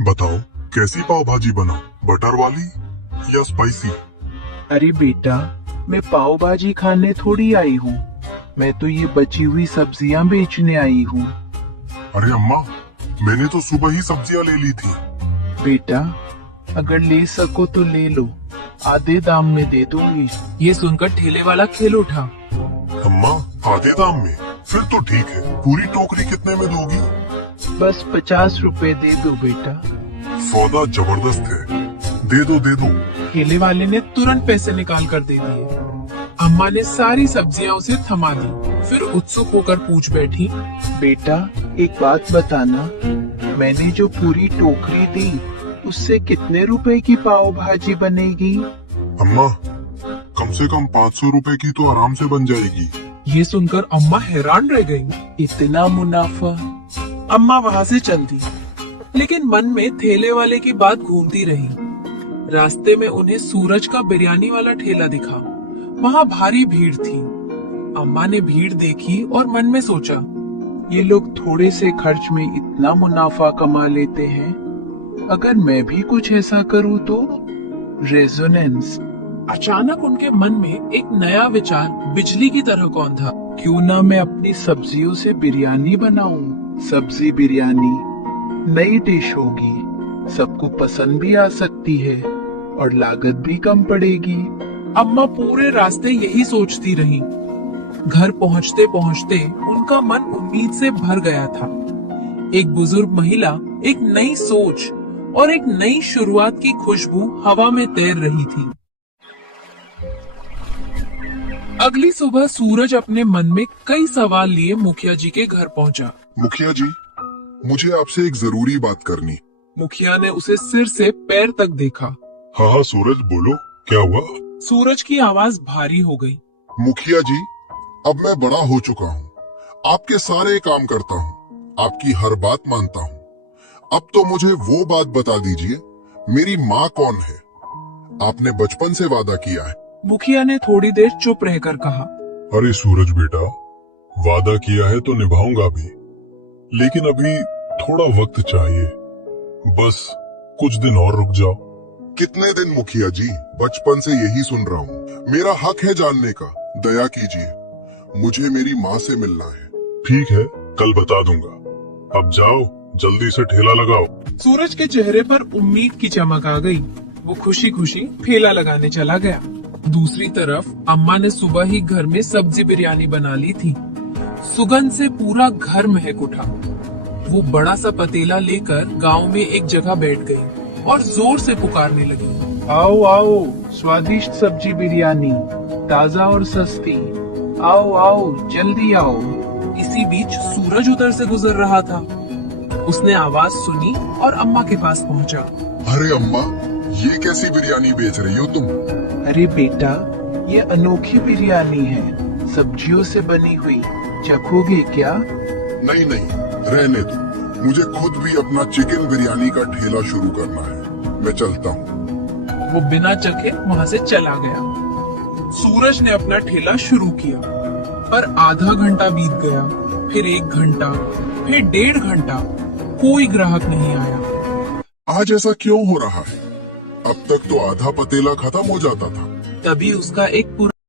बताओ कैसी पाव भाजी बनाऊं, बटर वाली या स्पाइसी? अरे बेटा, मैं पाव भाजी खाने थोड़ी आई हूँ। मैं तो ये बची हुई सब्जियाँ बेचने आई हूँ। अरे अम्मा, मैंने तो सुबह ही सब्जियां ले ली थी। बेटा, अगर ले सको तो ले लो, आधे दाम में दे दूंगी। ये सुनकर ठेले वाला खेल उठा। अम्मा, आधे दाम में? फिर तो ठीक है। पूरी टोकरी कितने में दोगी? बस 50 रुपए दे दो बेटा। सौदा जबरदस्त है, दे दो दे दो। ठेले वाले ने तुरंत पैसे निकाल कर दे दिए। अम्मा ने सारी सब्जियां उसे थमा दी, फिर उत्सुक होकर पूछ बैठी, बेटा एक बात बताना, मैंने जो पूरी टोकरी दी उससे कितने रुपए की पाव भाजी बनेगी? अम्मा, कम से कम 500 रुपए की तो आराम से बन जाएगी। ये सुनकर अम्मा हैरान रह गई। इतना मुनाफा? अम्मा वहाँ से चल दी, लेकिन मन में ठेले वाले की बात घूमती रही। रास्ते में उन्हें सूरज का बिरयानी वाला ठेला दिखा। वहाँ भारी भीड़ थी। अम्मा ने भीड़ देखी और मन में सोचा, ये लोग थोड़े से खर्च में इतना मुनाफा कमा लेते हैं। अगर मैं भी कुछ ऐसा करूँ तो? रेजोनेंस। अचानक उनके मन में एक नया विचार बिजली की तरह कौंधा। क्यों ना मैं अपनी सब्जियों से बिरयानी बनाऊं? सब्जी बिरयानी नई डिश होगी, सबको पसंद भी आ सकती है और लागत भी कम पड़ेगी। अम्मा पूरे रास्ते यही सोचती रही। घर पहुंचते पहुंचते उनका मन उम्मीद से भर गया था। एक बुजुर्ग महिला एक नई सोच और एक नई शुरुआत की खुशबू हवा में तैर रही थी। अगली सुबह सूरज अपने मन में कई सवाल लिए मुखिया जी के घर पहुंचा। मुखिया जी, मुझे आपसे एक जरूरी बात करनी। मुखिया ने उसे सिर से पैर तक देखा। हाँ हाँ सूरज, बोलो क्या हुआ? सूरज की आवाज भारी हो गई। मुखिया जी, अब मैं बड़ा हो चुका हूँ, आपके सारे काम करता हूँ, आपकी हर बात मानता हूँ। अब तो मुझे वो बात बता दीजिए, मेरी माँ कौन है? आपने बचपन से वादा किया है। मुखिया ने थोड़ी देर चुप रहकर कहा, अरे सूरज बेटा, वादा किया है तो निभाऊंगा भी, लेकिन अभी थोड़ा वक्त चाहिए। बस कुछ दिन और रुक जाओ। कितने दिन मुखिया जी? बचपन से यही सुन रहा हूँ। मेरा हक है जानने का, दया कीजिए, मुझे मेरी माँ से मिलना है। ठीक है, कल बता दूंगा। अब जाओ, जल्दी से ठेला लगाओ। सूरज के चेहरे पर उम्मीद की चमक आ गई। वो खुशी खुशी ठेला लगाने चला गया। दूसरी तरफ अम्मा ने सुबह ही घर में सब्जी बिरयानी बना ली थी। सुगंध से पूरा घर महक उठा। वो बड़ा सा पतीला लेकर गांव में एक जगह बैठ गई और जोर से पुकारने लगी, आओ आओ, स्वादिष्ट सब्जी बिरयानी, ताजा और सस्ती, आओ आओ जल्दी आओ। इसी बीच सूरज उधर से गुजर रहा था। उसने आवाज सुनी और अम्मा के पास पहुंचा। अरे अम्मा, ये कैसी बिरयानी बेच रही हो तुम? अरे बेटा, ये अनोखी बिरयानी है, सब्जियों से बनी हुई, चखोगे क्या? नहीं नहीं, रहने दो, मुझे खुद भी अपना चिकन बिरयानी का ठेला शुरू करना है, मैं चलता हूँ। वो बिना चखे वहाँ से चला गया। सूरज ने अपना ठेला शुरू किया, पर आधा घंटा बीत गया, फिर 1 घंटा, फिर 1.5 घंटा, कोई ग्राहक नहीं आया। आज ऐसा क्यों हो रहा है? अब तक तो आधा पतीला खत्म हो जाता था। तभी उसका एक